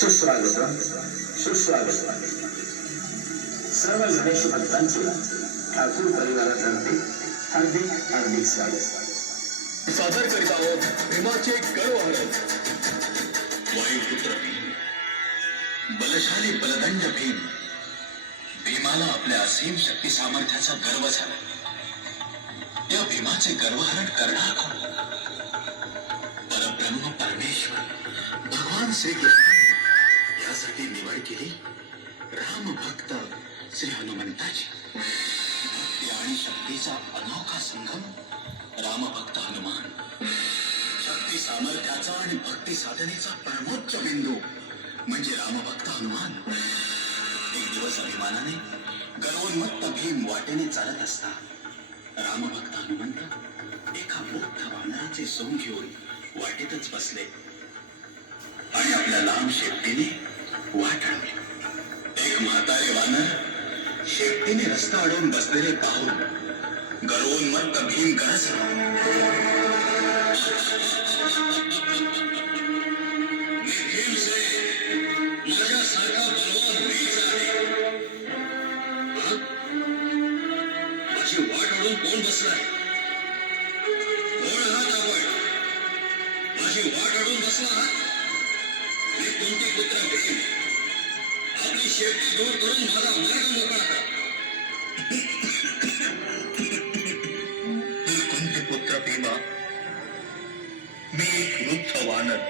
सुस्वागत सुस्वागत सर्व गणेश भक्तांचे ठाकूर परिवारातर्फे हार्दिक हार्दिक स्वागत. सादर करीत आहोत भीमाचे गर्वहरण वायुपुत्र भीम बलशाली बलदंड भीम भीमाला आपल्या असीम शक्ती सामर्थ्याचा गर्व झाला. या भीमाचे गर्वहरण करणार कोण? परब्रह्म परमेश्वर भगवान श्रीकृष्ण. केली? राम भक्त श्री हनुमंताची भक्ती आणि शक्तीचा अनोखा संगम रामभक्त हनुमान. शक्ती सामर्थ्याचा आणि भक्ती साधनेचा परमोच्च बिंदू म्हणजे रामभक्त हनुमान. एक दिवस अभिमानाने गर्वोन्मत्त भीम वाटेने चालत असता रामभक्त हनुमंत एका मोठ्या वानराचे सोंग घेऊन वाटेतच बसले. आणि आपल्या लांब शेपटीने वाट एक म्हातारे वानर शेपटीने रस्ता अडवून बसलेले पाहून गरवून गर्वोन्मत्त भीम गरज माझी वाट अडून कोण बसलाय कोण आहात आपण माझी वाट अडून बसला आहात मी कोणती पुत्र भीम आपली शेपटी दूर करून माझा मार्ग मोकळा करा पुत्र भीमा मी एक वृद्ध वानर।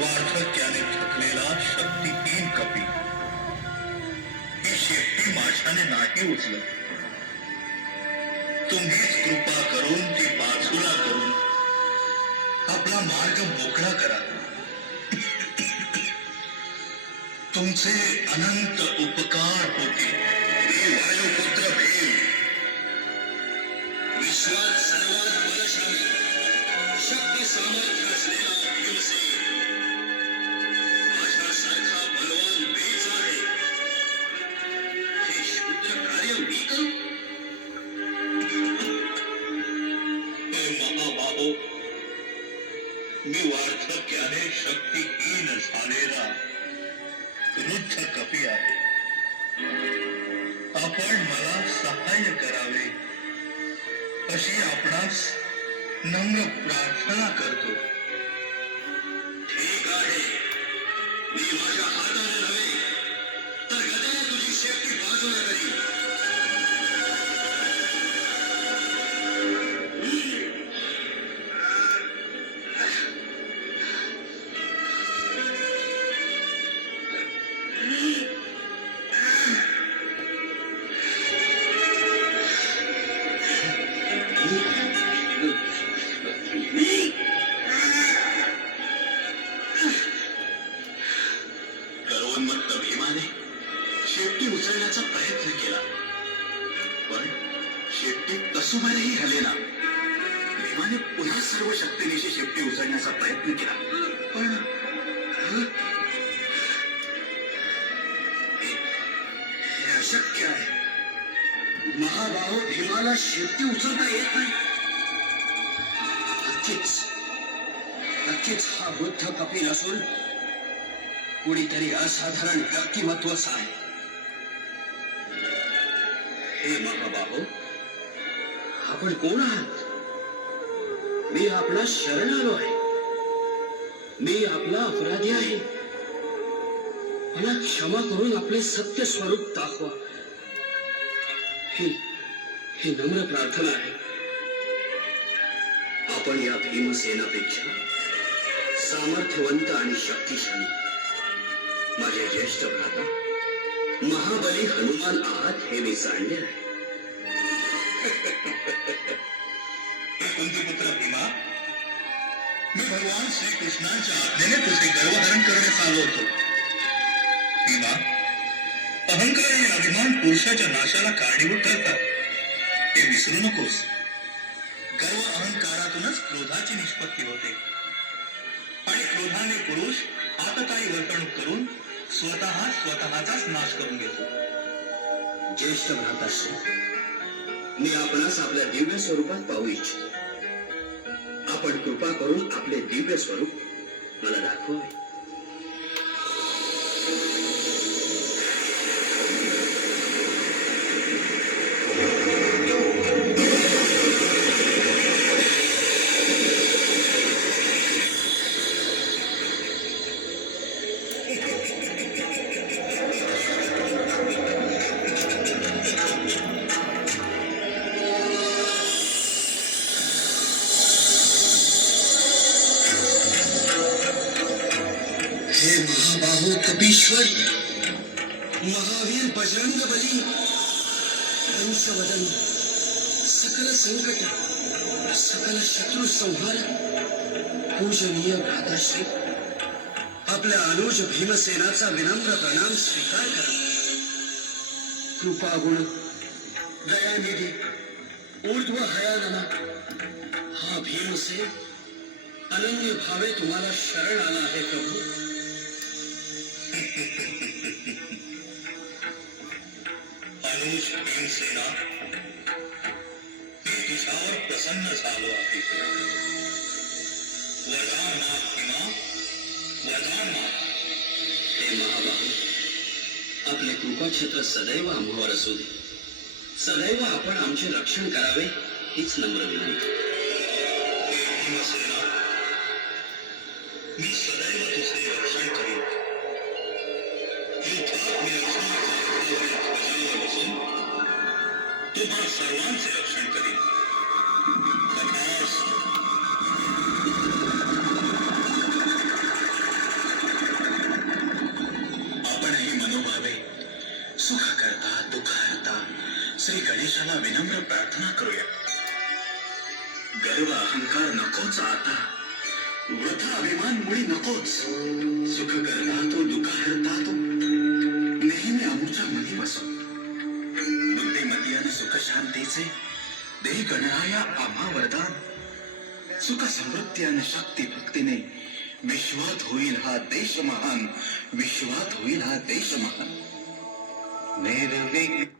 वार्धक्याने थकलेला शक्तिहीन कपी। ही शेपटी माझ्याने नाही उचलत। तुम्हीच कृपा करून ती बाजूला करून आपला मार्ग मोकळा करा। तुमचे अनंत उपकार होते. हे वायुपुत्र भीम विश्वात सर्वात बलशाली शक्ती सामर्थ्य असलेला भीमसेन वृद्ध कपी आहे. आपण मला सहाय्य करावे. अशी आपणास नम्र प्रार्थना करतो. ठीक आहे. मी माझ्या शेपटी कसुबाईही भीमाने पुन्हा सर्व शक्तीनिशी शेपटी उचलण्याचा प्रयत्न केला. पण हे? अशक्य आहे. महाबाहो भीमाला शेपटी उचलता येत नाही. नक्कीच. नक्कीच हा वृद्ध कपिल असून कुणीतरी असाधारण व्यक्तिमत्वच आहे. हे महाबाहो आपण कोण आहात? मी आपला शरण आलो आहे. मी आपला अपराधी आहे. मला क्षमा करून आपले सत्य स्वरूप दाखवा. ही ही नम्र प्रार्थना आहे. आपण या भीमसेनापेक्षा सामर्थ्यवंत आणि शक्तिशाली. माझे ज्येष्ठ भ्राता महाबली हनुमान आहात हे मी जाणले आहे. भगवान श्रीकृष्णाच्या आज्ञेने तुझे गर्वहरण करण्यास आलो होतो भीमा अहंकार आणि अभिमान पुरुषाच्या नाशाला कारणीभूत ठरतात। ते विसरू नकोस। गर्व अहंकारातूनच क्रोधाची निष्पत्ती होते। आणि क्रोधाने पुरुष आतताई वर्तणूक करून स्वतः स्वतःचाच नाश करून घेतो। ज्येष्ठ भ्राताश्री मी आपणास आपल्या दिव्य स्वरूपात पाहू इच्छितो। आपण कृपा करून आपले दिव्य स्वरूप मला दाखवावे हे हो महाबाहू कपीश्वर। महावीर बजरंग बली। वंशवदन सकल संकट। सकल शत्रु संहार। पूजनीय भ्राताश्री। आपल्या अनुज भीमसेनाचा विनम्र प्रणाम स्वीकार करा। कृपा गुण दयानिधी। ऊर्ध्व हयानना। हा भीमसेन। अनन्य भावे तुम्हाला शरण आला आहे प्रभू। आयुष भीमसेना मी तुझ्यावर प्रसन्न झालो आहे वरदान माग भीमा वरदान माग हे महाबाहू आपले कृपाक्षेत्र सदैव आम्हावर असू दे सदैव आपण आमचे रक्षण करावे हीच नम्र विनंती. भीमसेना श्री गणेशाला विनम्र प्रार्थना करूया. गर्व अहंकार नकोच आता. वृथा अभिमान मुळी नकोच. सुख करता तो दुःख हरता तो नेहमी आमच्या मनी बसो. बुद्धिमती सुख शांतीचे देह गणराया आम्हा वरदान सुख समृद्धी आणि शक्ती भक्तीने विश्वात होईल हा देश महान. विश्वात होईल हा देश महान. निर्विघ्न